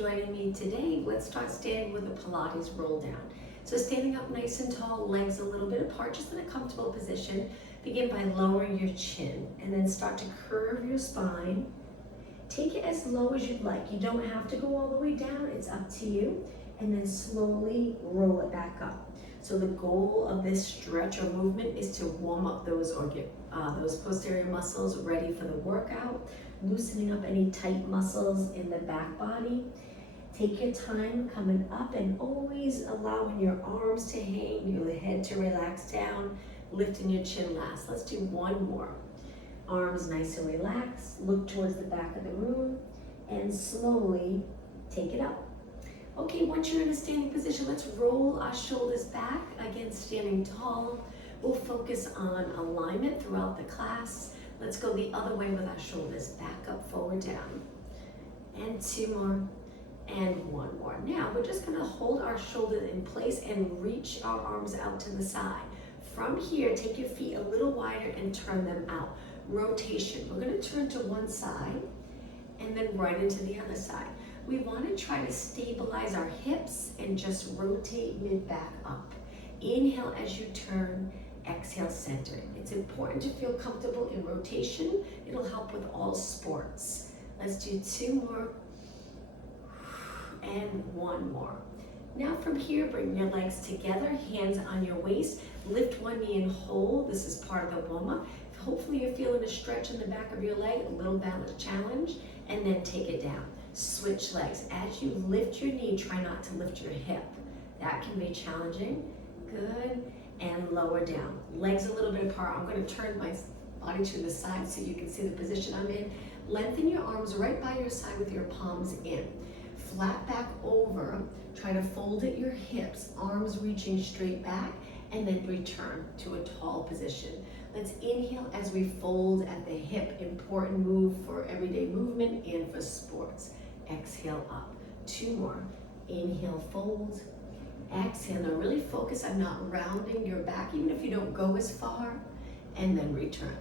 joining me today. Let's start standing with a Pilates roll down. So standing up nice and tall, legs a little bit apart, just in a comfortable position. Begin by lowering your chin and then start to curve your spine. Take it as low as you'd like. You don't have to go all the way down, it's up to you. And then slowly roll it back up. So the goal of this stretch or movement is to warm up those posterior muscles ready for the workout, loosening up any tight muscles in the back body. Take your time coming up and always allowing your arms to hang, your head to relax down, lifting your chin last. Let's do one more. Arms nice and relaxed, look towards the back of the room, and slowly take it up. Okay, once you're in a standing position, let's roll our shoulders back. Again, standing tall. We'll focus on alignment throughout the class. Let's go the other way with our shoulders. Back up, forward, down. And two more, and one more. Now, we're just gonna hold our shoulders in place and reach our arms out to the side. From here, take your feet a little wider and turn them out. Rotation. We're gonna turn to one side and then right into the other side. We want to try to stabilize our hips and just rotate mid back up. Inhale as you turn, exhale center. It's important to feel comfortable in rotation. It'll help with all sports. Let's do two more and one more. Now from here, bring your legs together, hands on your waist, lift one knee and hold. This is part of the warm-up. Hopefully you're feeling a stretch in the back of your leg, a little balance challenge, and then take it down. Switch legs. As you lift your knee, try not to lift your hip. That can be challenging. Good. And lower down. Legs a little bit apart. I'm going to turn my body to the side so you can see the position I'm in. Lengthen your arms right by your side with your palms in. Flat back over. Try to fold at your hips, arms reaching straight back, and then return to a tall position. Let's inhale as we fold at the hip. Important move for everyday movement and for sports. Exhale up. Two more. Inhale, fold. Exhale. Now really focus on not rounding your back, even if you don't go as far, and then return.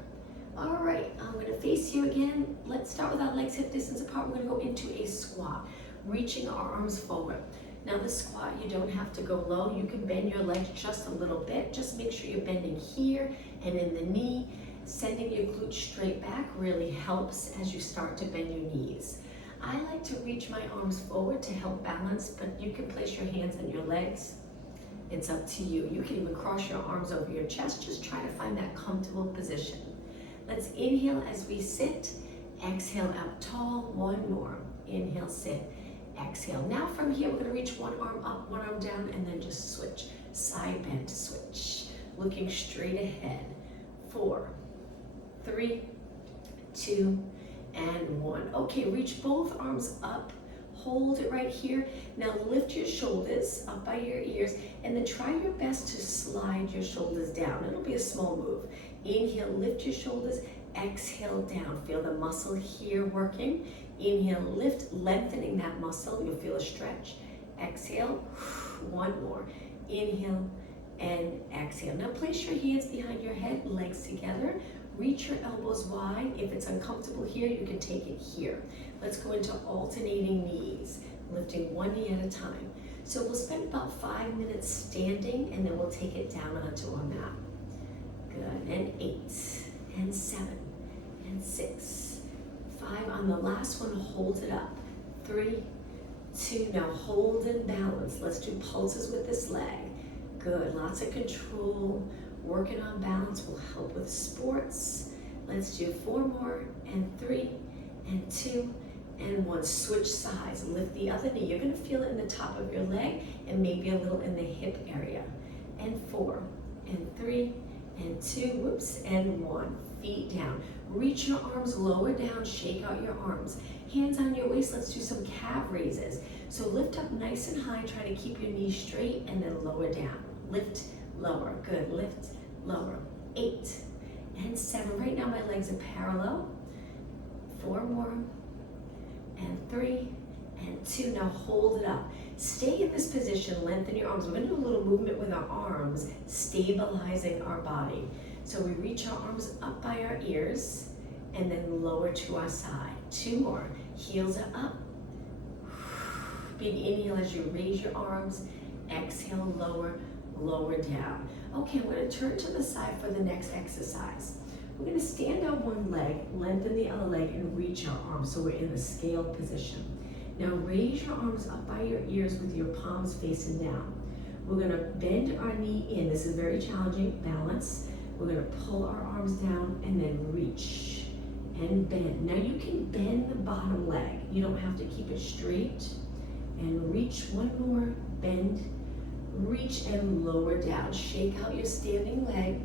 All right, I'm gonna face you again. Let's start with our legs hip distance apart. We're gonna go into a squat, reaching our arms forward. Now the squat, you don't have to go low. You can bend your legs just a little bit. Just make sure you're bending here and in the knee. Sending your glutes straight back really helps as you start to bend your knees. I like to reach my arms forward to help balance, but you can place your hands on your legs. It's up to you. You can even cross your arms over your chest. Just try to find that comfortable position. Let's inhale as we sit. Exhale out tall. One more. Inhale, sit. Exhale. Now from here, we're going to reach one arm up, one arm down, and then just switch. Side bend, switch. Looking straight ahead. 4, 3, 2, and 1. Okay, reach both arms up. Hold it right here. Now lift your shoulders up by your ears, and then try your best to slide your shoulders down. It'll be a small move. Inhale, lift your shoulders. Exhale, down. Feel the muscle here working. Inhale, lift, lengthening that muscle. You'll feel a stretch. Exhale, one more. Inhale and exhale. Now place your hands behind your head, legs together. Reach your elbows wide. If it's uncomfortable here, you can take it here. Let's go into alternating knees, lifting one knee at a time. So we'll spend about 5 minutes standing, and then we'll take it down onto our mat. Good, and 8, and 7, and 6, 5. On the last one, hold it up. 3, 2, now hold and balance. Let's do pulses with this leg. Good, lots of control. Working on balance will help with sports. Let's do 4 more, and 3, and 2, and 1. Switch sides, lift the other knee. You're gonna feel it in the top of your leg and maybe a little in the hip area. And 4, and 3, and 2, whoops, and 1. Feet down. Reach your arms lower down, shake out your arms. Hands on your waist, let's do some calf raises. So lift up nice and high, try to keep your knees straight, and then lower down. Lift, lower, good, lift, lower. 8, and 7. Right now my legs are parallel. 4 more, and 3, and 2. Now hold it up. Stay in this position, lengthen your arms. We're gonna do a little movement with our arms, stabilizing our body. So we reach our arms up by our ears, and then lower to our side. 2 more, heels are up, Big inhale as you raise your arms. Exhale, lower, lower down. Okay, I'm going to turn to the side for the next exercise. We're going to stand on one leg, lengthen the other leg, and reach our arms so we're in the scale position. Now raise your arms up by your ears with your palms facing down. We're going to bend our knee in. This is very challenging. Balance. We're going to pull our arms down and then reach and bend. Now you can bend the bottom leg. You don't have to keep it straight. And reach one more, bend, reach and lower down. Shake out your standing leg.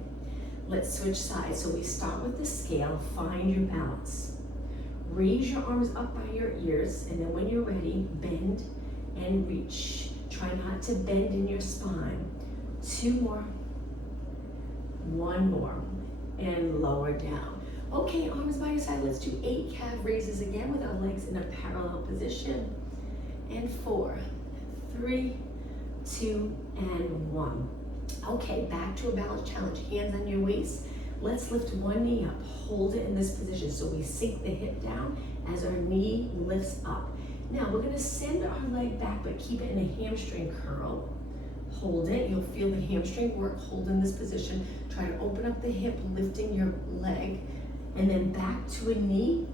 Let's switch sides. So we start with the scale, find your balance. Raise your arms up by your ears, and then when you're ready, bend and reach. Try not to bend in your spine. 2 more, 1 more, and lower down. Okay, arms by your side. Let's do 8 calf raises again with our legs in a parallel position. And 4, 3, 2, and 1. Okay, back to a balance challenge. Hands on your waist. Let's lift one knee up. Hold it in this position so we sink the hip down as our knee lifts up. Now we're going to send our leg back, but keep it in a hamstring curl. Hold it. You'll feel the hamstring work. Hold in this position. Try to open up the hip, lifting your leg, and then back to a knee.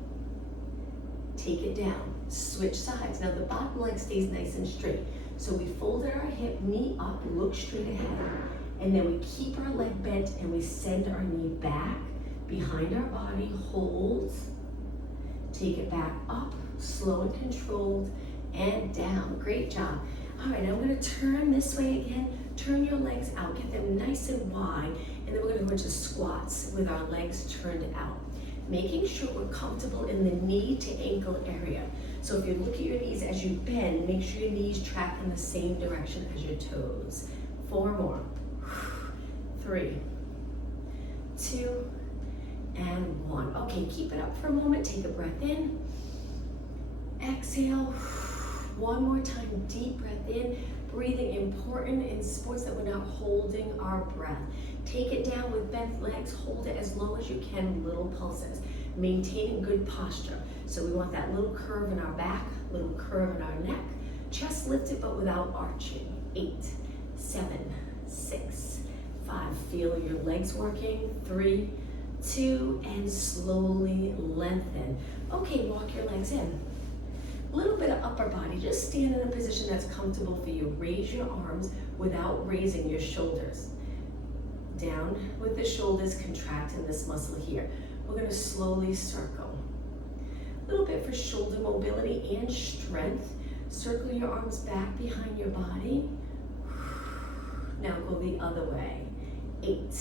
Take it down. Switch sides. Now the bottom leg stays nice and straight. So we folded our hip, knee up, look straight ahead. And then we keep our leg bent and we send our knee back behind our body, hold. Take it back up, slow and controlled, and down. Great job. All right, now we're gonna turn this way again. Turn your legs out, get them nice and wide. And then we're gonna go into squats with our legs turned out. Making sure we're comfortable in the knee to ankle area. So if you look at your knees as you bend, make sure your knees track in the same direction as your toes. 4 more. 3, 2, and 1. Okay, keep it up for a moment. Take a breath in. Exhale. One more time, deep breath in. Breathing important in sports that we're not holding our breath. Take it down with bent legs. Hold it as low as you can, little pulses. Maintaining good posture. So we want that little curve in our back, little curve in our neck. Chest lifted but without arching. 8, 7, 6, 5. Feel your legs working. 3, 2, and slowly lengthen. Okay, walk your legs in. A little bit of upper body. Just stand in a position that's comfortable for you. Raise your arms without raising your shoulders. Down with the shoulders, contracting this muscle here. We're going to slowly circle. A little bit for shoulder mobility and strength. Circle your arms back behind your body. Now go the other way. 8,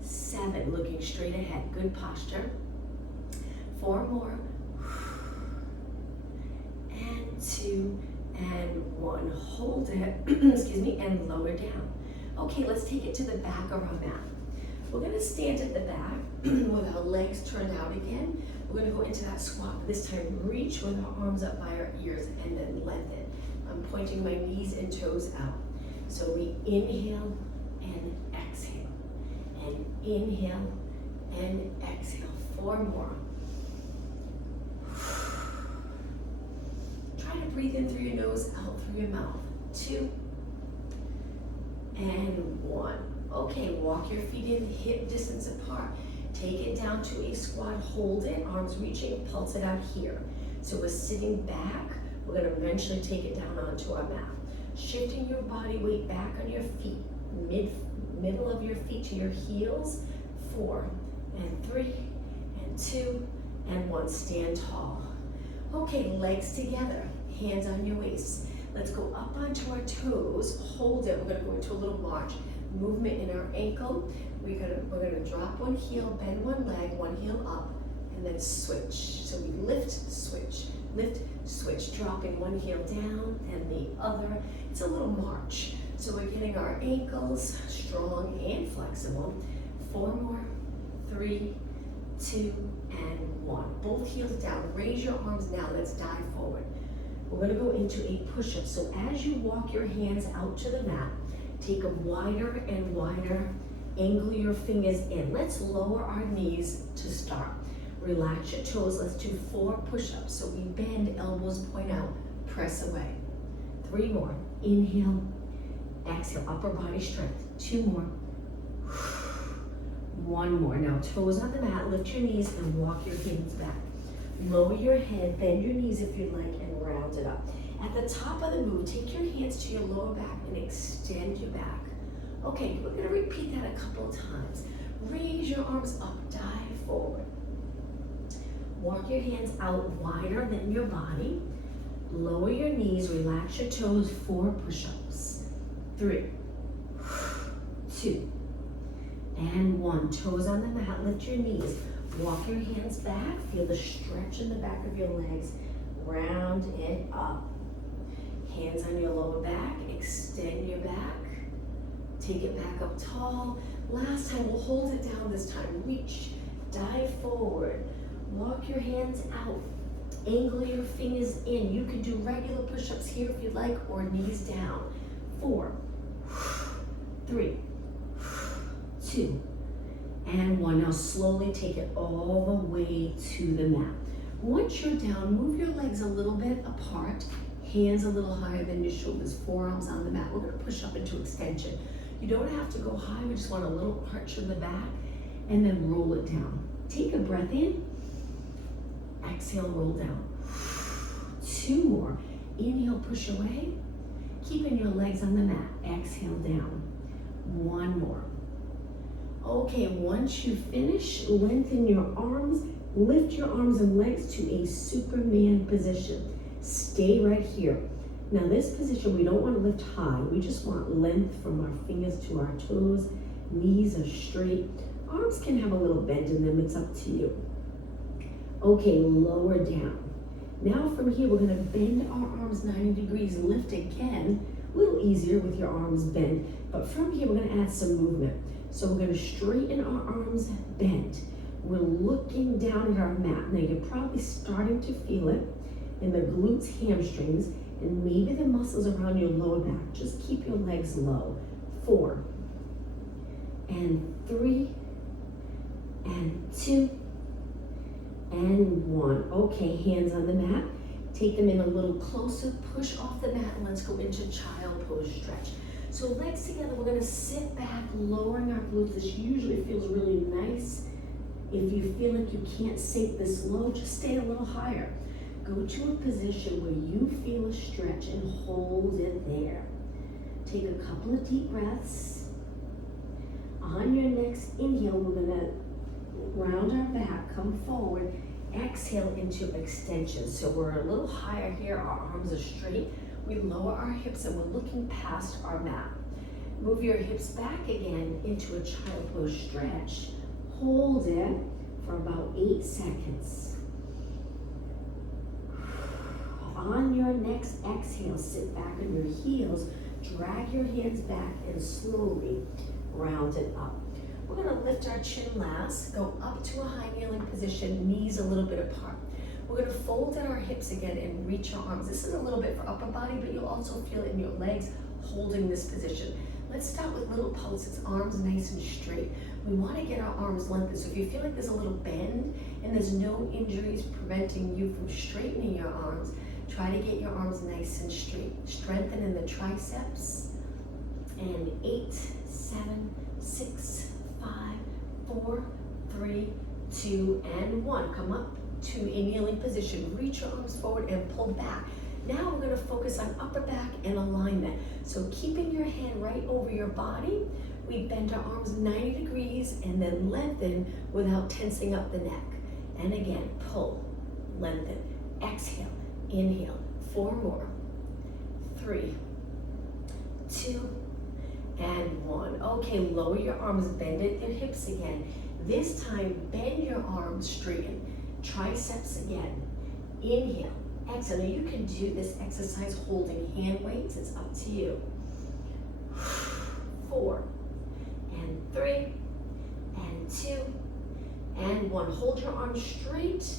7, looking straight ahead. Good posture. 4 more. And 2, and 1. Hold it, excuse me, and lower down. Okay, let's take it to the back of our mat. We're gonna stand at the back with our legs turned out again. We're gonna go into that squat. This time, reach with our arms up by our ears and then lengthen. I'm pointing my knees and toes out. So we inhale and exhale. And inhale and exhale. 4 more. Try to breathe in through your nose, out through your mouth. 2, and 1. Okay, walk your feet in hip distance apart. Take it down to a squat, hold it, arms reaching, pulse it out here. So we're sitting back, we're gonna eventually take it down onto our mat. Shifting your body weight back on your feet, middle of your feet to your heels. 4, and 3, and 2, and 1. Stand tall. Okay, legs together, hands on your waist. Let's go up onto our toes, hold it. We're gonna go into a little march. Movement in our ankle. We're gonna drop one heel, bend one leg, one heel up, and then switch. So we lift, switch, dropping one heel down and the other. It's a little march. So we're getting our ankles strong and flexible. 4 more, 3, 2, and 1. Both heels down. Raise your arms now. Let's dive forward. We're going to go into a push-up. So as you walk your hands out to the mat, take them wider and wider. Angle your fingers in. Let's lower our knees to start. Relax your toes. Let's do 4 push-ups. So we bend, elbows point out, press away. 3 more. Inhale, exhale, upper body strength. 2 more. 1 more. Now toes on the mat, lift your knees and walk your hands back. Lower your head, bend your knees if you'd like, and round it up. At the top of the move, take your hands to your lower back and extend your back. Okay, we're gonna repeat that a couple of times. Raise your arms up, dive forward. Walk your hands out wider than your body. Lower your knees, relax your toes, 4 push-ups. 3, 2, and 1. Toes on the mat, lift your knees. Walk your hands back, feel the stretch in the back of your legs. Round it up. Hands on your lower back, extend your back. Take it back up tall. Last time, we'll hold it down this time. Reach, dive forward. Walk your hands out. Angle your fingers in. You can do regular push-ups here if you'd like, or knees down. 4, 3, 2, and 1. Now slowly take it all the way to the mat. Once you're down, move your legs a little bit apart, hands a little higher than your shoulders, forearms on the mat. We're gonna push up into extension. You don't have to go high, we just want a little arch in the back, and then roll it down. Take a breath in, exhale, roll down. 2 more. Inhale, push away. Keeping your legs on the mat. Exhale, down. 1 more. Okay, once you finish, lengthen your arms. Lift your arms and legs to a Superman position. Stay right here. Now this position, we don't want to lift high. We just want length from our fingers to our toes. Knees are straight. Arms can have a little bend in them. It's up to you. Okay, lower down. Now from here, we're gonna bend our arms 90 degrees, lift again, a little easier with your arms bent, but from here, we're gonna add some movement. So we're gonna straighten our arms, bend. We're looking down at our mat. Now you're probably starting to feel it in the glutes, hamstrings, and maybe the muscles around your lower back. Just keep your legs low. 4, and 3, and 2, and 1. Okay, hands on the mat. Take them in a little closer, push off the mat, and let's go into child pose stretch. So legs together, we're gonna sit back, lowering our glutes. This usually feels really nice. If you feel like you can't sink this low, just stay a little higher. Go to a position where you feel a stretch and hold it there. Take a couple of deep breaths. On your next inhale, we're gonna round our back, come forward, exhale into extension. So we're a little higher here, our arms are straight. We lower our hips and we're looking past our mat. Move your hips back again into a child pose stretch. Hold it for about 8 seconds. On your next exhale, sit back on your heels, drag your hands back and slowly round it up. We're gonna lift our chin last, go up to a high kneeling position, knees a little bit apart. We're gonna fold at our hips again and reach our arms. This is a little bit for upper body, but you'll also feel it in your legs holding this position. Let's start with little pulses, arms nice and straight. We wanna get our arms lengthened. So if you feel like there's a little bend and there's no injuries preventing you from straightening your arms, try to get your arms nice and straight. Strengthen in the triceps. And 8, 7, 6, 5, 4, 3, 2, and 1. Come up to a kneeling position. Reach your arms forward and pull back. Now we're gonna focus on upper back and alignment. So keeping your hand right over your body, we bend our arms 90 degrees and then lengthen without tensing up the neck. And again, pull, lengthen, exhale, inhale. 4 more. 3, 2, and 1. Okay, lower your arms, bend at your hips again. This time, bend your arms, straighten. Triceps again. Inhale, exhale. Now you can do this exercise holding hand weights. It's up to you. 4, and 3, and 2, and 1. Hold your arms straight.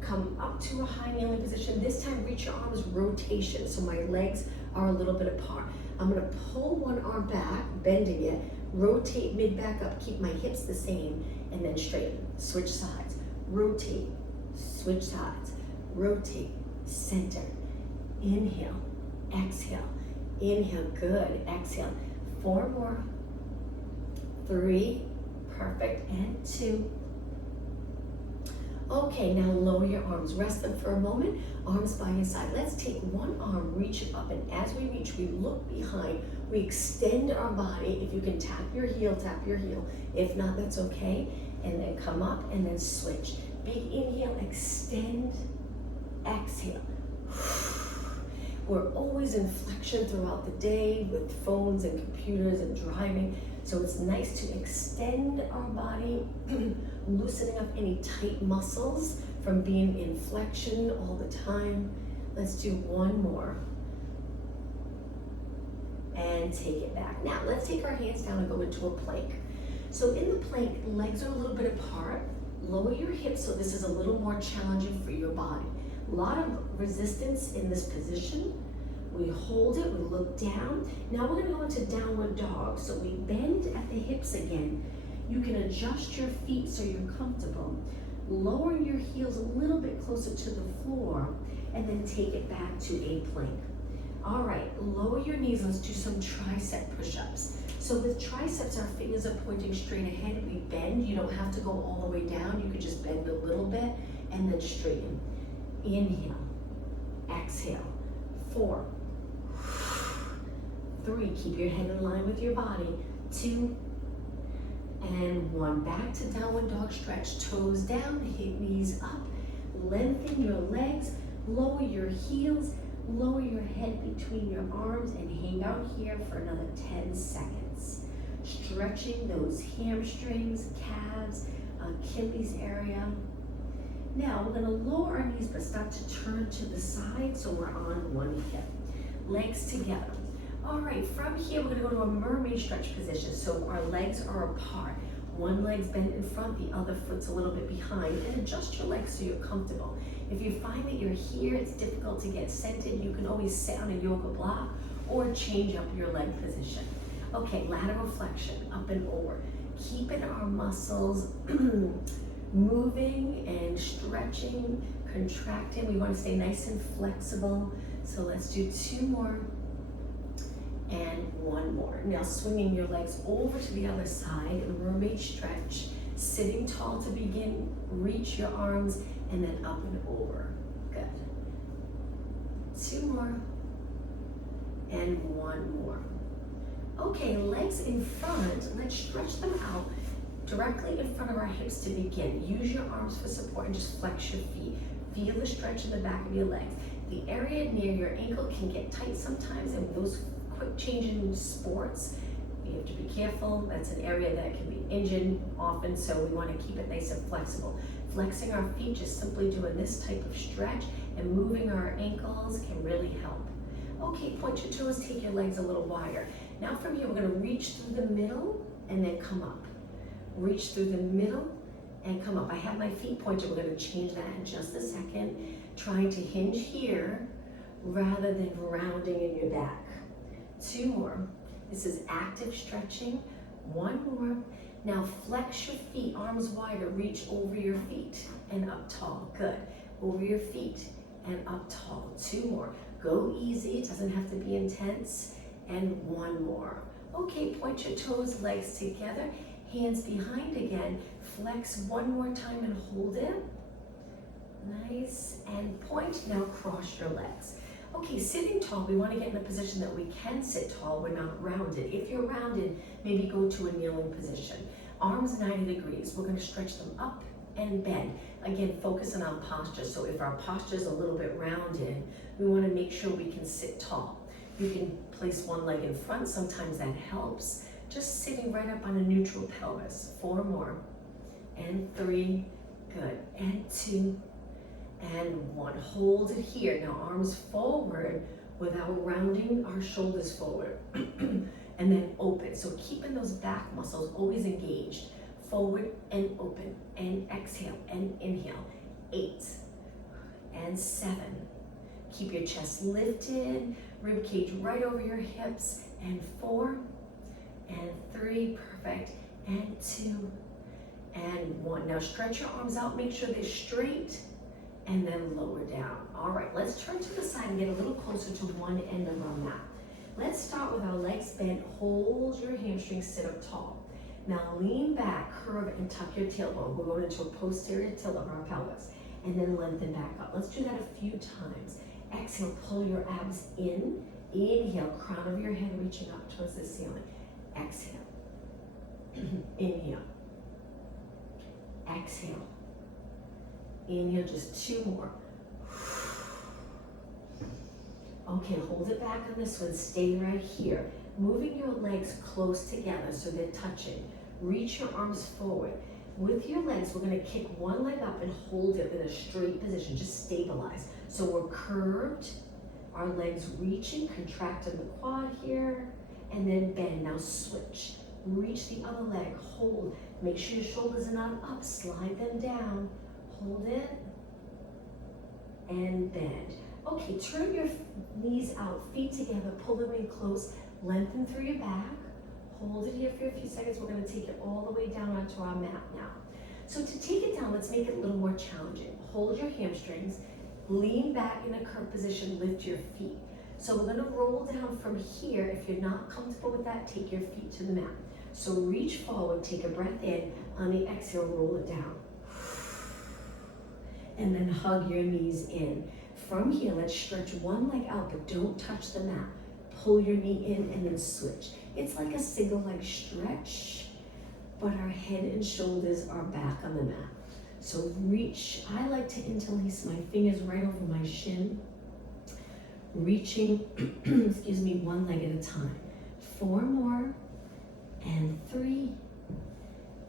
Come up to a high kneeling position. This time, reach your arms rotation. So my legs are a little bit apart. I'm gonna pull one arm back, bending it, rotate mid back up, keep my hips the same, and then straighten. Switch sides, rotate, switch sides, rotate, center. Inhale, exhale. Inhale, good, exhale. 4 more. 3, perfect, and 2. Okay, now lower your arms. Rest them for a moment. Arms by your side. Let's take one arm, reach it up, and as we reach, we look behind. We extend our body. If you can tap your heel, tap your heel. If not, that's okay. And then come up and then switch. Big inhale, extend, exhale. We're always in flexion throughout the day with phones and computers and driving. So it's nice to extend our body, loosening up any tight muscles from being in flexion all the time. Let's do one more. And take it back. Now let's take our hands down and go into a plank. So in the plank, legs are a little bit apart. Lower your hips so this is a little more challenging for your body. A lot of resistance in this position. We hold it, we look down. Now we're gonna go into downward dog. So we bend at the hips again. You can adjust your feet so you're comfortable. Lower your heels a little bit closer to the floor and then take it back to a plank. All right, lower your knees. Let's do some tricep push-ups. So with triceps, our fingers are pointing straight ahead. We bend. You don't have to go all the way down. You could just bend a little bit and then straighten. Inhale, exhale. 4, 3, keep your head in line with your body. 2, and 1. Back to downward dog stretch. Toes down, hip knees up. Lengthen your legs, lower your heels, lower your head between your arms and hang out here for another 10 seconds. Stretching those hamstrings, calves, Achilles area. Now we're gonna lower our knees but start to turn to the side so we're on one hip. Legs together. All right, from here we're gonna go to a mermaid stretch position. So our legs are apart. One leg's bent in front, the other foot's a little bit behind, and adjust your legs so you're comfortable. If you find that you're here, it's difficult to get centered, you can always sit on a yoga block or change up your leg position. Okay, lateral flexion, up and over. Keeping our muscles moving and stretching, contracting. We want to stay nice and flexible. So let's do 2 more and 1 more. Now swinging your legs over to the other side, mermaid stretch, sitting tall to begin, reach your arms and then up and over. Good. 2 more and 1 more. Okay, legs in front, let's stretch them out directly in front of our hips to begin. Use your arms for support and just flex your feet. Feel the stretch in the back of your legs. The area near your ankle can get tight sometimes, and those quick change in sports, you have to be careful. That's an area that can be injured often, so we want to keep it nice and flexible. Flexing our feet, just simply doing this type of stretch and moving our ankles can really help. Okay, point your toes, take your legs a little wider. Now from here, we're going to reach through the middle and then come up. Reach through the middle and come up. I have my feet pointed. We're going to change that in just a second. Trying to hinge here rather than rounding in your back. 2 more. This is active stretching. 1 more. Now flex your feet, arms wider, reach over your feet and up tall. Good. Over your feet and up tall. 2 more. Go easy, it doesn't have to be intense. And 1 more. Okay, point your toes, legs together, hands behind again. Flex 1 more time and hold it. Nice, and point. Now cross your legs. Okay, sitting tall, we want to get in a position that we can sit tall, we're not rounded. If you're rounded, maybe go to a kneeling position. Arms 90 degrees, we're going to stretch them up and bend. Again, focusing on posture. So if our posture is a little bit rounded, we want to make sure we can sit tall. You can place one leg in front, sometimes that helps. Just sitting right up on a neutral pelvis. 4 more, and 3, good, and 2, and 1. Hold it here. Now arms forward without rounding our shoulders forward. And then open. So keeping those back muscles always engaged. Forward and open, and exhale and inhale. 8 and 7. Keep your chest lifted, rib cage right over your hips, and 4 and 3, perfect, and 2 and 1. Now stretch your arms out, make sure they're straight, and then lower down. All right, let's turn to the side and get a little closer to one end of our mat. Let's start with our legs bent. Hold your hamstrings, sit up tall. Now lean back, curve, and tuck your tailbone. We're going into a posterior tilt of our pelvis, and then lengthen back up. Let's do that a few times. Exhale, pull your abs in. Inhale, crown of your head reaching up towards the ceiling. Exhale. Inhale. Exhale. Inhale, just two more. Okay, hold it back on this one. Stay right here. Moving your legs close together so they're touching. Reach your arms forward. With your legs, we're gonna kick one leg up and hold it in a straight position. Just stabilize. So we're curved, our legs reaching, contract in the quad here, and then bend. Now switch. Reach the other leg, hold. Make sure your shoulders are not up, slide them down. Hold it, and bend. Okay, turn your knees out, feet together, pull them in close, lengthen through your back. Hold it here for a few seconds. We're gonna take it all the way down onto our mat now. So to take it down, let's make it a little more challenging. Hold your hamstrings, lean back in a curved position, lift your feet. So we're gonna roll down from here. If you're not comfortable with that, take your feet to the mat. So reach forward, take a breath in. On the exhale, roll it down. And then hug your knees in. From here, let's stretch one leg out, but don't touch the mat. Pull your knee in and then switch. It's like a single leg stretch, but our head and shoulders are back on the mat. So reach, I like to interlace my fingers right over my shin, reaching, excuse me, one leg at a time. 4 more, and 3,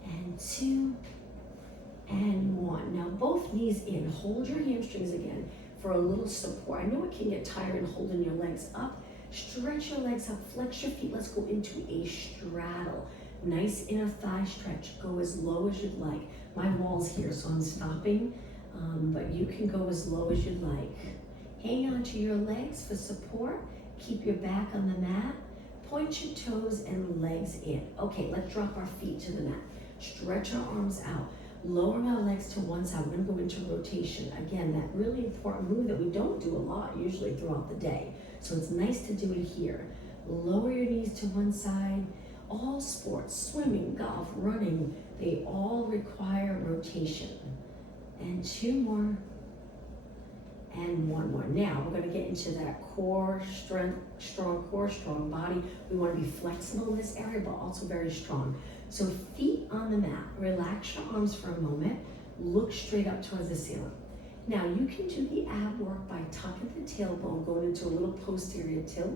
and 2, and 1. Now both knees in, hold your hamstrings again for a little support. I know it can get tiring holding your legs up. Stretch your legs up, flex your feet. Let's go into a straddle. Nice inner thigh stretch. Go as low as you'd like. My wall's here, so I'm stopping, but you can go as low as you'd like. Hang on to your legs for support. Keep your back on the mat. Point your toes and legs in. Okay, let's drop our feet to the mat. Stretch our arms out. Lowering our legs to one side. We're gonna go into rotation. Again, that really important move that we don't do a lot usually throughout the day. So it's nice to do it here. Lower your knees to one side. All sports, swimming, golf, running, they all require rotation. And 2 more, and 1 more. Now we're gonna get into that core strength, strong core, strong body. We wanna be flexible in this area, but also very strong. So feet on the mat, relax your arms for a moment, look straight up towards the ceiling. Now you can do the ab work by tucking the tailbone, going into a little posterior tilt,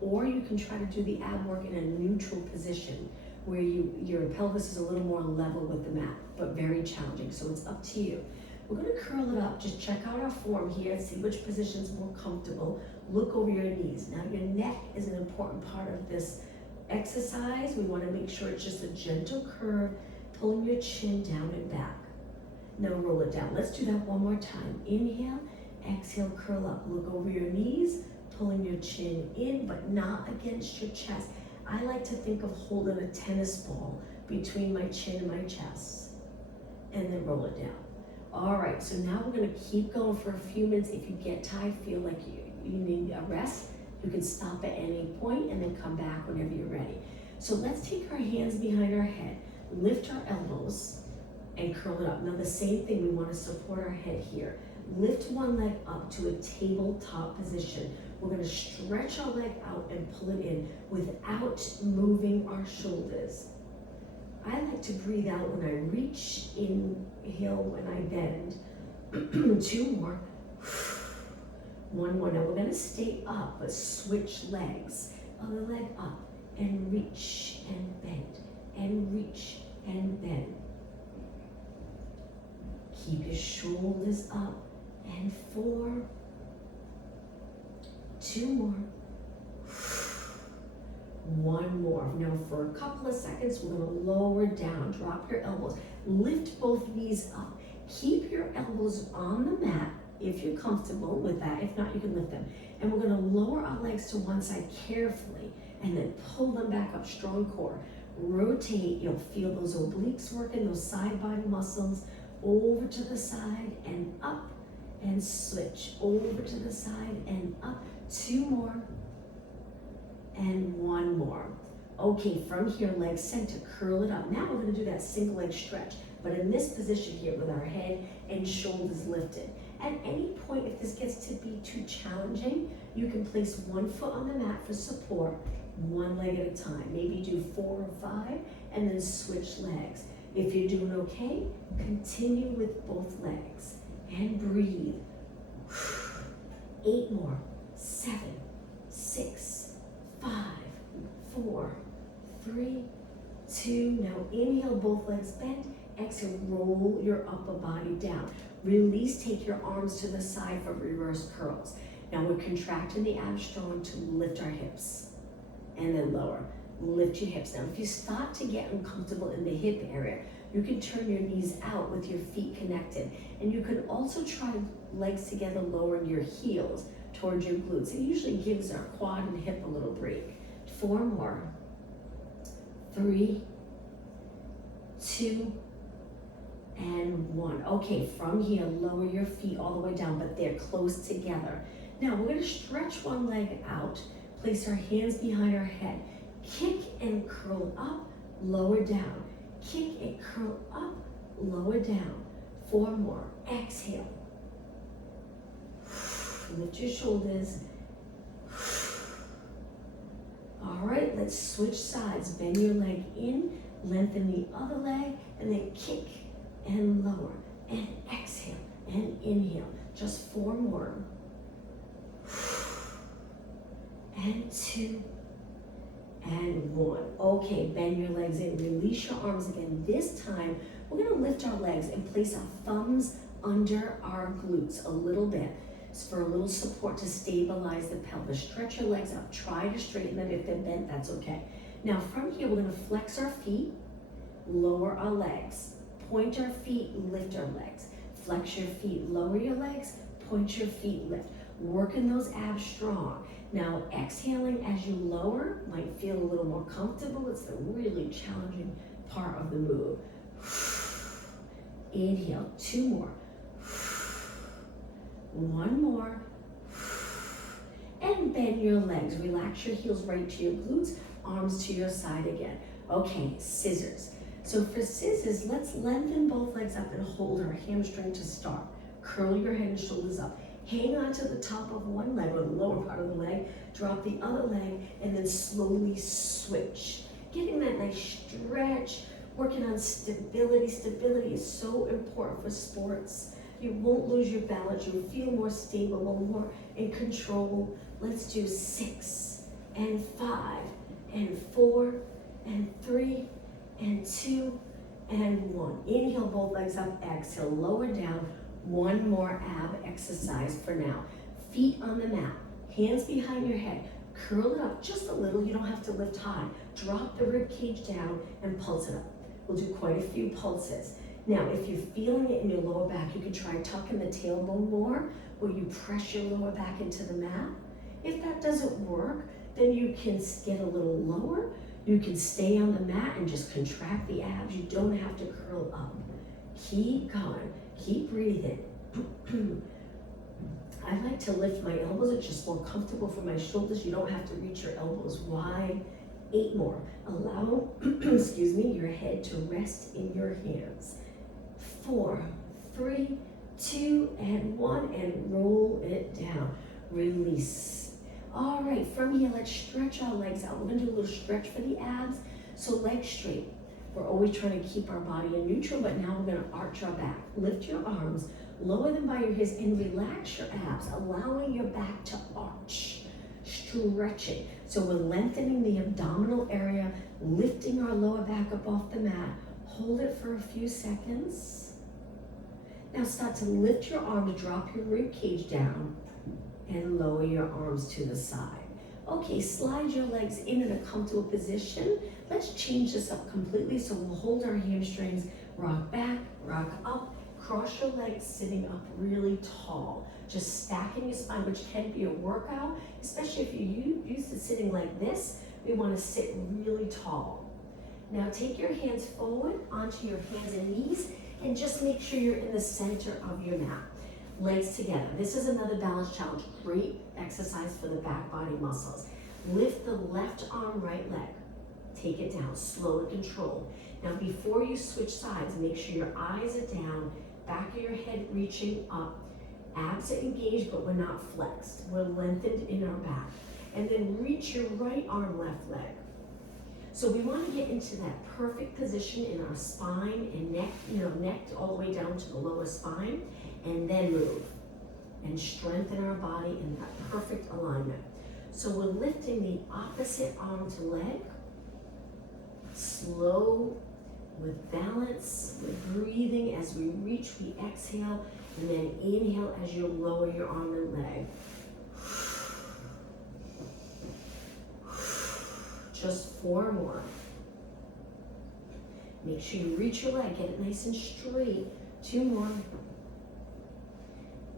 or you can try to do the ab work in a neutral position where your pelvis is a little more level with the mat, but very challenging, so it's up to you. We're gonna curl it up, just check out our form here, see which position's more comfortable, look over your knees. Now your neck is an important part of this exercise. We wanna make sure it's just a gentle curve, pulling your chin down and back. Now roll it down. Let's do that one more time. Inhale, exhale, curl up. Look over your knees, pulling your chin in, but not against your chest. I like to think of holding a tennis ball between my chin and my chest, and then roll it down. All right, so now we're gonna keep going for a few minutes. If you get tired, feel like you need a rest, you can stop at any point and then come back whenever you're ready. So let's take our hands behind our head, lift our elbows, and curl it up. Now the same thing, we wanna support our head here. Lift one leg up to a tabletop position. We're gonna stretch our leg out and pull it in without moving our shoulders. I like to breathe out when I reach, inhale when I bend. 2 more. 1 more. Now we're gonna stay up, but switch legs. Other leg up, and reach and bend, and reach and bend. Keep your shoulders up, and 4, 2 more, 1 more. Now for a couple of seconds, we're gonna lower down, drop your elbows, lift both knees up. Keep your elbows on the mat if you're comfortable with that. If not, you can lift them. And we're gonna lower our legs to one side carefully and then pull them back up, strong core. Rotate, you'll feel those obliques working, those side body muscles, over to the side and up and switch over to the side and up. 2 more and 1 more. Okay, from here, legs center, curl it up. Now we're gonna do that single leg stretch, but in this position here with our head and shoulders lifted. At any point, if this gets to be too challenging, you can place 1 foot on the mat for support, 1 leg at a time. Maybe do 4 or 5, and then switch legs. If you're doing okay, continue with both legs and breathe. 8 more, 7, 6, 5, 4, 3, 2. Now inhale, both legs bent. Exhale, roll your upper body down. Release, take your arms to the side for reverse curls. Now we're contracting the abs strong to lift our hips and then lower. Lift your hips. Now if you start to get uncomfortable in the hip area, you can turn your knees out with your feet connected. And you can also try legs together, lowering your heels towards your glutes. It usually gives our quad and hip a little break. 4 more. 3, 2, and 1. Okay, from here, lower your feet all the way down, but they're close together. Now we're gonna stretch one leg out, place our hands behind our head, kick and curl up, lower down. Kick and curl up, lower down. 4 more. Exhale. Lift your shoulders. All right, let's switch sides. Bend your leg in, lengthen the other leg, and then kick and lower. And exhale and inhale. Just 4 more. And 2. And 1. Okay, bend your legs in, release your arms again. This time, we're gonna lift our legs and place our thumbs under our glutes a little bit for a little support to stabilize the pelvis. Stretch your legs out. Try to straighten them. If they're bent, that's okay. Now from here, we're gonna flex our feet, lower our legs. Point our feet, lift our legs. Flex your feet, lower your legs, point your feet, lift. Working those abs strong. Now, exhaling as you lower might feel a little more comfortable. It's the really challenging part of the move. Inhale, 2 more. 1 more. And bend your legs. Relax your heels right to your glutes, arms to your side again. Okay, scissors. So for scissors, let's lengthen both legs up and hold our hamstring to start. Curl your head and shoulders up. Hang on to the top of one leg or the lower part of the leg, drop the other leg, and then slowly switch. Getting that nice stretch, working on stability. Stability is so important for sports. You won't lose your balance, you'll feel more stable, more in control. Let's do 6 and 5 and 4 and 3 and 2 and 1. Inhale, both legs up, exhale, lower down. 1 more ab exercise for now. Feet on the mat, hands behind your head. Curl it up just a little, you don't have to lift high. Drop the rib cage down and pulse it up. We'll do quite a few pulses. Now, if you're feeling it in your lower back, you can try tucking the tailbone more, where you press your lower back into the mat. If that doesn't work, then you can get a little lower. You can stay on the mat and just contract the abs. You don't have to curl up. Keep going. Keep breathing. I like to lift my elbows. It's just more comfortable for my shoulders. You don't have to reach your elbows wide. 8 more. Allow, excuse me, your head to rest in your hands. 4, 3, 2, and 1, and roll it down. Release. All right, from here, let's stretch our legs out. We're gonna do a little stretch for the abs. So legs straight. We're always trying to keep our body in neutral, but now we're gonna arch our back. Lift your arms, lower them by your hips, and relax your abs, allowing your back to arch. Stretching. So we're lengthening the abdominal area, lifting our lower back up off the mat. Hold it for a few seconds. Now start to lift your arms, drop your rib cage down, and lower your arms to the side. Okay, slide your legs in a comfortable position. Let's change this up completely. So we'll hold our hamstrings, rock back, rock up, cross your legs, sitting up really tall. Just stacking your spine, which can be a workout, especially if you're used to sitting like this. We want to sit really tall. Now take your hands forward onto your hands and knees, and just make sure you're in the center of your mat. Legs together. This is another balance challenge. Great exercise for the back body muscles. Lift the left arm, right leg. Take it down, slow and controlled. Now before you switch sides, make sure your eyes are down, back of your head reaching up. Abs are engaged, but we're not flexed. We're lengthened in our back. And then reach your right arm, left leg. So we want to get into that perfect position in our spine and neck, neck all the way down to the lower spine, and then move and strengthen our body in that perfect alignment. So we're lifting the opposite arm to leg, slow, with balance, with breathing. As we reach, we exhale, and then inhale as you lower your arm and leg. Just 4 more. Make sure you reach your leg, get it nice and straight. 2 more.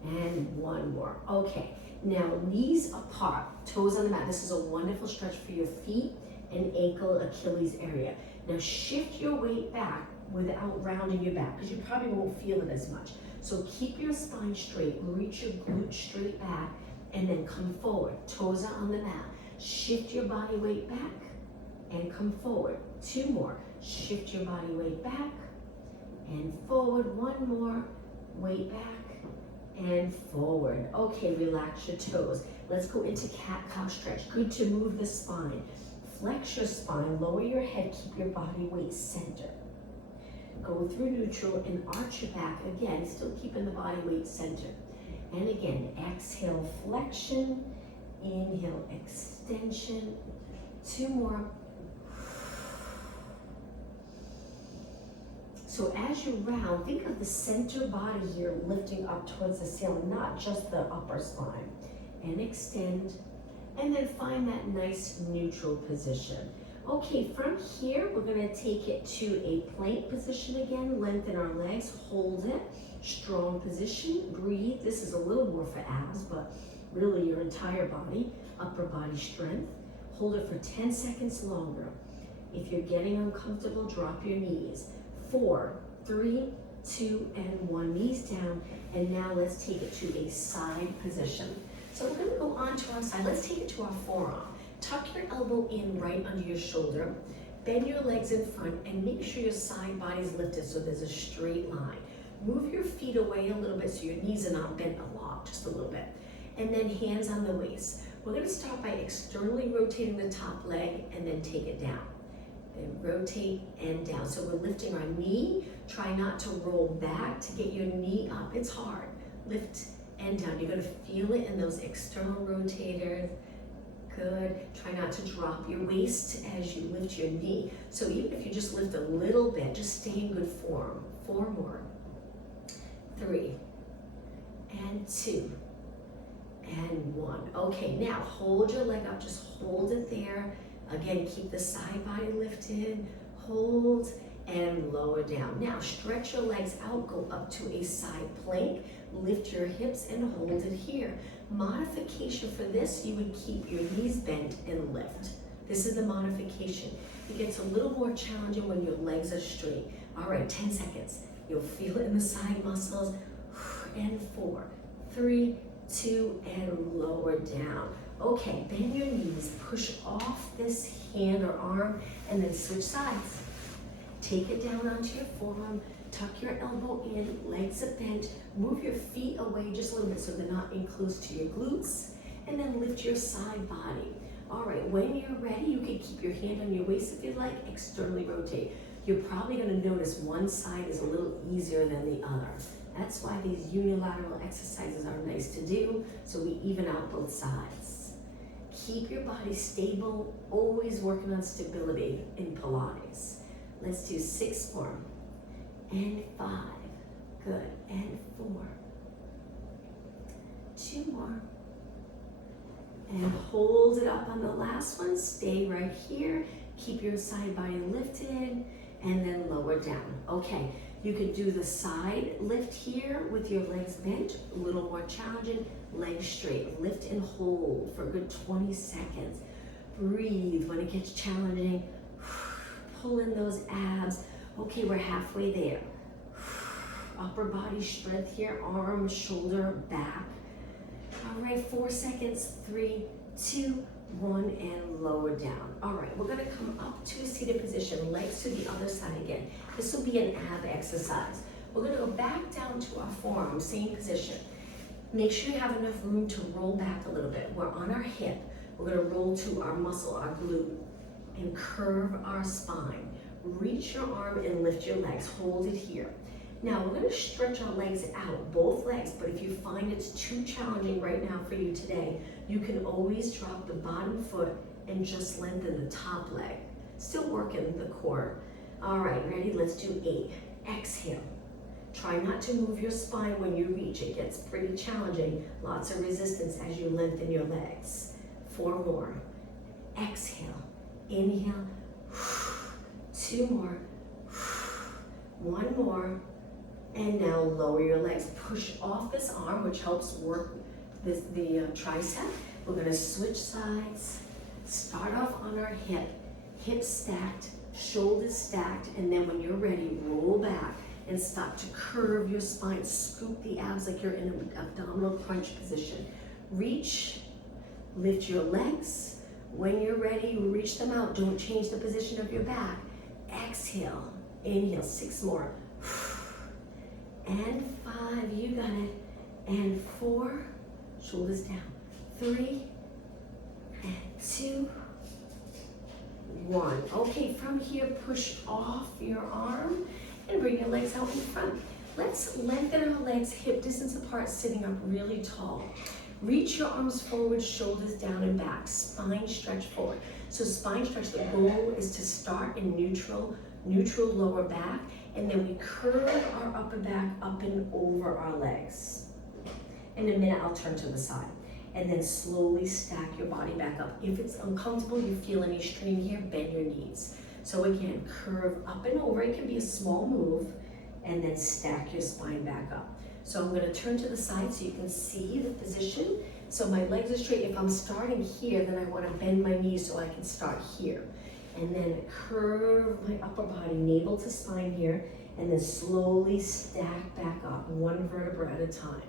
And 1 more. Okay, now knees apart, toes on the mat. This is a wonderful stretch for your feet and ankle, Achilles area. Now shift your weight back without rounding your back, because you probably won't feel it as much. So keep your spine straight, reach your glutes straight back, and then come forward. Toes are on the mat. Shift your body weight back and come forward. 2 more. Shift your body weight back and forward. 1 more. Weight back and forward. Okay, relax your toes. Let's go into cat-cow stretch. Good to move the spine. Flex your spine, lower your head, keep your body weight center. Go through neutral and arch your back. Again, still keeping the body weight center. And again, exhale, flexion. Inhale, extension. 2 more. So as you round, think of the center body here lifting up towards the ceiling, not just the upper spine. And extend, and then find that nice neutral position. Okay, from here, we're gonna take it to a plank position again. Lengthen our legs, hold it. Strong position, breathe. This is a little more for abs, but really your entire body, upper body strength. Hold it for 10 seconds longer. If you're getting uncomfortable, drop your knees. 4, 3, 2, and 1. Knees down, and now let's take it to a side position. So we're gonna go on to our side. Let's take it to our forearm. Tuck your elbow in right under your shoulder. Bend your legs in front and make sure your side body's lifted so there's a straight line. Move your feet away a little bit so your knees are not bent a lot, just a little bit. And then hands on the waist. We're gonna start by externally rotating the top leg and then take it down. And rotate and down. So we're lifting our knee. Try not to roll back to get your knee up. It's hard. Lift and down. You're gonna feel it in those external rotators. Good. Try not to drop your waist as you lift your knee. So even if you just lift a little bit, just stay in good form. 4 more. 3 and 2 and 1. Okay, now hold your leg up. Just hold it there. Again, keep the side body lifted. Hold and lower down. Now stretch your legs out. Go up to a side plank. Lift your hips and hold it here. Modification for this, you would keep your knees bent and lift. This is the modification. It gets a little more challenging when your legs are straight. All right, 10 seconds. You'll feel it in the side muscles. And 4, 3, 2, and lower down. Okay, bend your knees, push off this hand or arm, and then switch sides. Take it down onto your forearm. Tuck your elbow in, legs are bent. Move your feet away just a little bit so they're not in close to your glutes. And then lift your side body. All right, when you're ready, you can keep your hand on your waist if you like, externally rotate. You're probably gonna notice one side is a little easier than the other. That's why these unilateral exercises are nice to do, so we even out both sides. Keep your body stable, always working on stability in Pilates. Let's do 6 more. And 5, good, and 4, 2 more, and hold it up on the last one. Stay right here, keep your side body lifted, and then lower down. Okay, you could do the side lift here with your legs bent, a little more challenging, legs straight. Lift and hold for a good 20 seconds. Breathe when it gets challenging, pull in those abs. Okay, we're halfway there. upper body strength here, arm, shoulder, back. All right, 4 seconds, 3, 2, 1, and lower down. All right, we're gonna come up to a seated position, legs to the other side again. This will be an ab exercise. We're gonna go back down to our forearm, same position. Make sure you have enough room to roll back a little bit. We're on our hip. We're gonna roll to our muscle, our glute, and curve our spine. Reach your arm and lift your legs. Hold it here. Now we're gonna stretch our legs out, both legs, but if you find it's too challenging right now for you today, you can always drop the bottom foot and just lengthen the top leg. Still working the core. All right, ready? Let's do 8. Exhale. Try not to move your spine when you reach. It gets pretty challenging. Lots of resistance as you lengthen your legs. 4 more. Exhale. Inhale. 2 more. 1 more. And now lower your legs. Push off this arm, which helps work the tricep. We're gonna switch sides. Start off on our hip. Hips stacked, shoulders stacked, and then when you're ready, roll back and start to curve your spine. Scoop the abs like you're in an abdominal crunch position. Reach, lift your legs. When you're ready, reach them out. Don't change the position of your back. Exhale, inhale, 6 more. And 5, you got it. And 4, shoulders down. 3, and 2, 1. Okay, from here, push off your arm and bring your legs out in front. Let's lengthen our legs hip distance apart, sitting up really tall. Reach your arms forward, shoulders down and back, spine stretch forward. So spine stretch, the goal is to start in neutral lower back, and then we curve our upper back up and over our legs. In a minute, I'll turn to the side. And then slowly stack your body back up. If it's uncomfortable, you feel any strain here, bend your knees. So again, curve up and over. It can be a small move, and then stack your spine back up. So I'm gonna turn to the side so you can see the position. So my legs are straight. If I'm starting here, then I wanna bend my knees so I can start here. And then curve my upper body, navel to spine here, and then slowly stack back up, 1 vertebra at a time.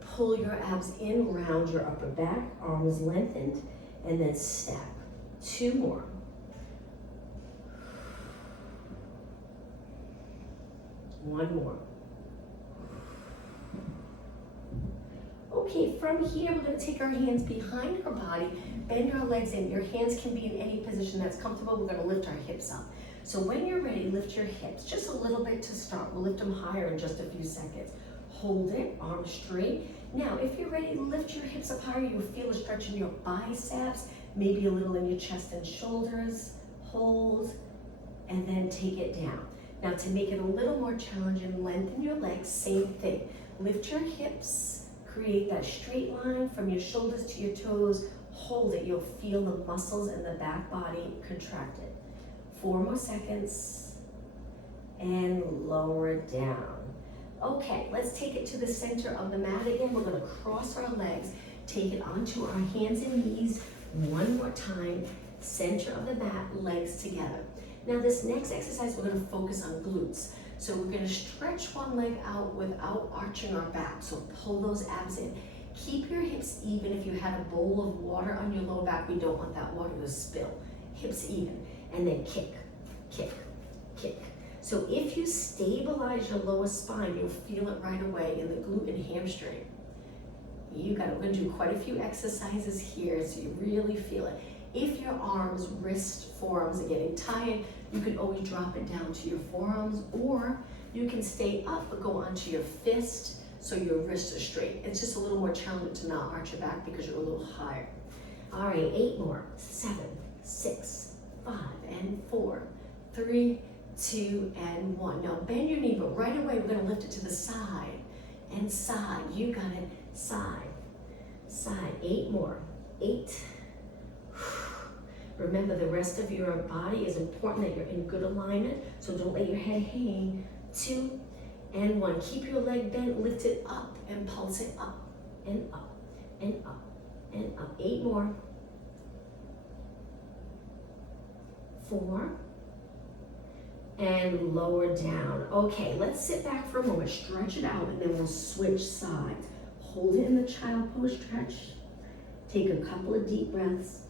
Pull your abs in, round your upper back, arms lengthened, and then stack. 2 more. One more. Okay, from here, we're gonna take our hands behind our body, bend our legs in. Your hands can be in any position that's comfortable. We're gonna lift our hips up. So when you're ready, lift your hips just a little bit to start. We'll lift them higher in just a few seconds. Hold it, arms straight. Now, if you're ready, lift your hips up higher. You'll feel a stretch in your biceps, maybe a little in your chest and shoulders. Hold, and then take it down. Now, to make it a little more challenging, lengthen your legs, same thing. Lift your hips, create that straight line from your shoulders to your toes. Hold it, you'll feel the muscles in the back body contracted. 4 more seconds, and lower it down. Okay, let's take it to the center of the mat again. We're gonna cross our legs, take it onto our hands and knees. 1 more time, center of the mat, legs together. Now this next exercise, we're gonna focus on glutes. So we're gonna stretch one leg out without arching our back. So pull those abs in. Keep your hips even. If you had a bowl of water on your lower back, we don't want that water to spill. Hips even, and then kick, kick, kick. So if you stabilize your lower spine, you'll feel it right away in the glute and hamstring. You got it. We're gonna do quite a few exercises here so you really feel it. If your arms, wrists, forearms are getting tired, you can always drop it down to your forearms, or you can stay up but go onto your fist so your wrists are straight. It's just a little more challenging to not arch your back because you're a little higher. All right, 8 more. 7, 6, 5, and 4, 3, 2, and 1. Now bend your knee, but right away we're gonna lift it to the side and side. You got it. Side, side. 8 more. 8. Remember, the rest of your body is important that you're in good alignment, so don't let your head hang. 2 and 1. Keep your leg bent, lift it up and pulse it up and up and up and up. 8 more. 4 and lower down. Okay, let's sit back for a moment, stretch it out, and then we'll switch sides. Hold it in the child pose stretch. Take a couple of deep breaths.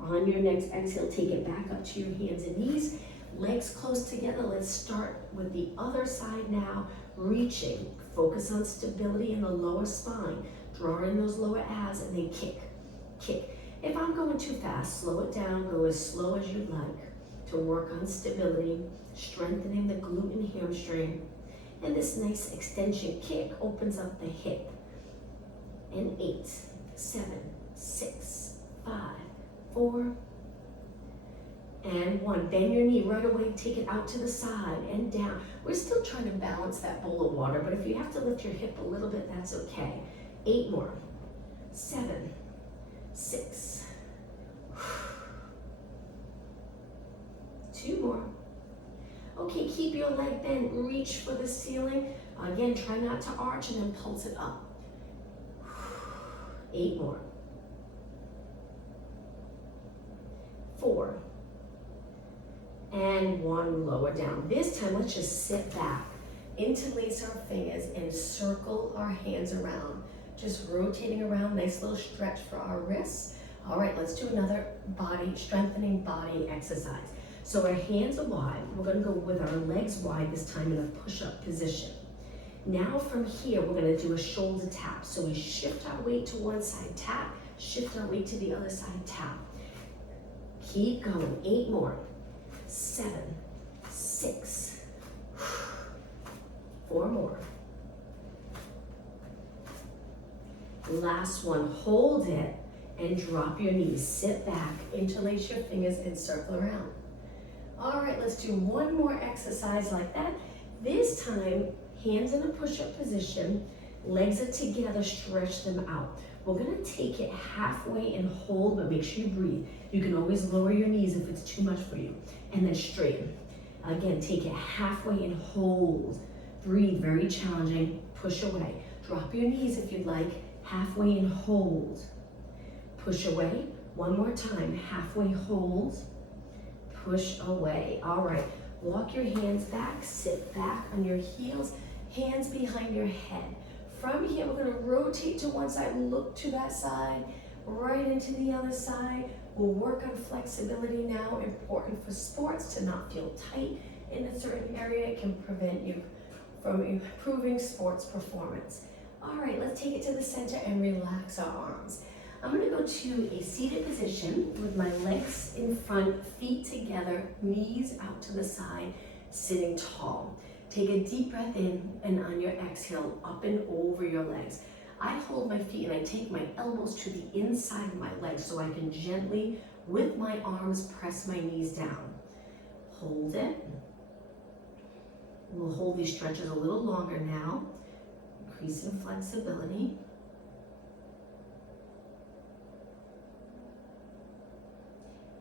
On your next exhale, take it back up to your hands and knees. Legs close together. Let's start with the other side now. Reaching. Focus on stability in the lower spine. Draw in those lower abs and then kick. Kick. If I'm going too fast, slow it down. Go as slow as you'd like to work on stability, strengthening the glute and hamstring. And this nice extension kick opens up the hip. And 8, 7, 6, 5, 4, and 1. Bend your knee right away, take it out to the side and down. We're still trying to balance that bowl of water, but if you have to lift your hip a little bit, that's okay. 8 more. 7, 6. 2 more. Okay, keep your leg bent, reach for the ceiling. Again, try not to arch and then pulse it up. 8 more. 4. And 1, lower down. This time, let's just sit back, interlace our fingers and circle our hands around. Just rotating around, nice little stretch for our wrists. All right, let's do another strengthening body exercise. So our hands are wide. We're gonna go with our legs wide this time in a push-up position. Now from here, we're gonna do a shoulder tap. So we shift our weight to one side, tap, shift our weight to the other side, tap. Keep going, 8 more. 7, 6, 4 more. Last one, hold it and drop your knees. Sit back, interlace your fingers and circle around. All right, let's do one more exercise like that. This time, hands in a push-up position, legs are together, stretch them out. We're gonna take it halfway and hold, but make sure you breathe. You can always lower your knees if it's too much for you. And then straighten. Again, take it halfway and hold. Breathe, very challenging. Push away. Drop your knees if you'd like. Halfway and hold. Push away. One more time. Halfway, hold. Push away. All right. Walk your hands back. Sit back on your heels. Hands behind your head. From here, we're going to rotate to one side. Look to that side. Right into the other side. We'll work on flexibility now. Important for sports to not feel tight in a certain area. It can prevent you from improving sports performance. All right, let's take it to the center and relax our arms. I'm gonna go to a seated position with my legs in front, feet together, knees out to the side, sitting tall. Take a deep breath in and on your exhale, up and over your legs. I hold my feet and I take my elbows to the inside of my legs so I can gently, with my arms, press my knees down. Hold it. We'll hold these stretches a little longer now. Increase in flexibility.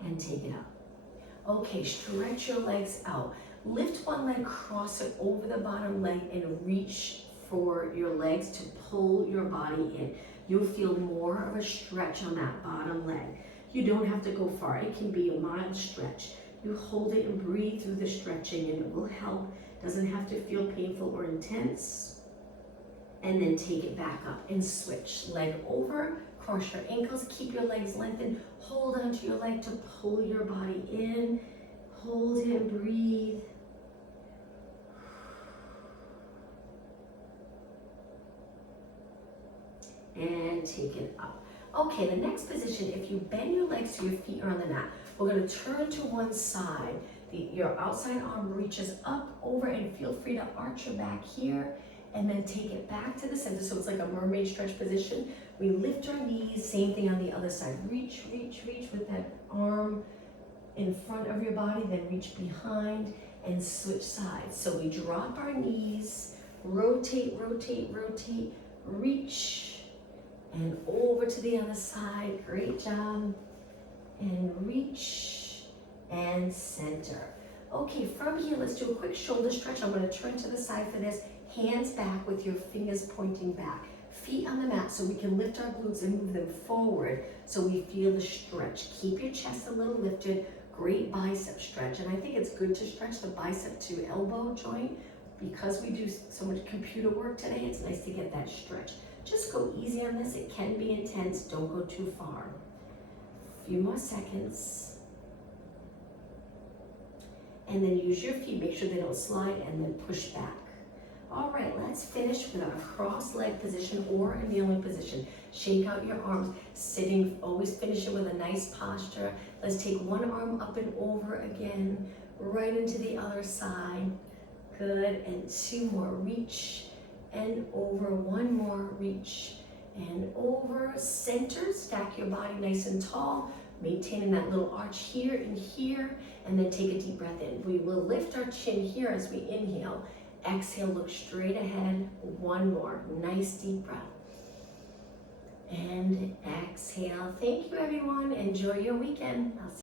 And take it up. Okay, stretch your legs out. Lift one leg, cross it over the bottom leg and reach for your legs to pull your body in. You'll feel more of a stretch on that bottom leg. You don't have to go far. It can be a mild stretch. You hold it and breathe through the stretching and it will help. Doesn't have to feel painful or intense. And then take it back up and switch. Leg over, cross your ankles, keep your legs lengthened. Hold onto your leg to pull your body in. Hold it and breathe. And take it up. Okay, the next position, if you bend your legs so your feet are on the mat, we're gonna turn to one side. Your outside arm reaches up, over, and feel free to arch your back here, and then take it back to the center, so it's like a mermaid stretch position. We lift our knees, same thing on the other side. Reach, reach, reach with that arm in front of your body, then reach behind, and switch sides. So we drop our knees, rotate, rotate, rotate, reach, and over to the other side. Great job. And reach and center. Okay, from here, let's do a quick shoulder stretch. I'm going to turn to the side for this. Hands back with your fingers pointing back. Feet on the mat so we can lift our glutes and move them forward so we feel the stretch. Keep your chest a little lifted. Great bicep stretch. And I think it's good to stretch the bicep to elbow joint. Because we do so much computer work today, it's nice to get that stretch. Just go easy on this. It can be intense. Don't go too far. A few more seconds. And then use your feet. Make sure they don't slide and then push back. All right, let's finish with our cross leg position or a kneeling position. Shake out your arms, sitting, always finish it with a nice posture. Let's take one arm up and over again, right into the other side. Good, and two more, reach and over, one more, reach and over. Center, stack your body nice and tall, maintaining that little arch here and here, and then take a deep breath in. We will lift our chin here as we inhale. Exhale, look straight ahead. One more, nice deep breath. And exhale. Thank you, everyone. Enjoy your weekend. I'll see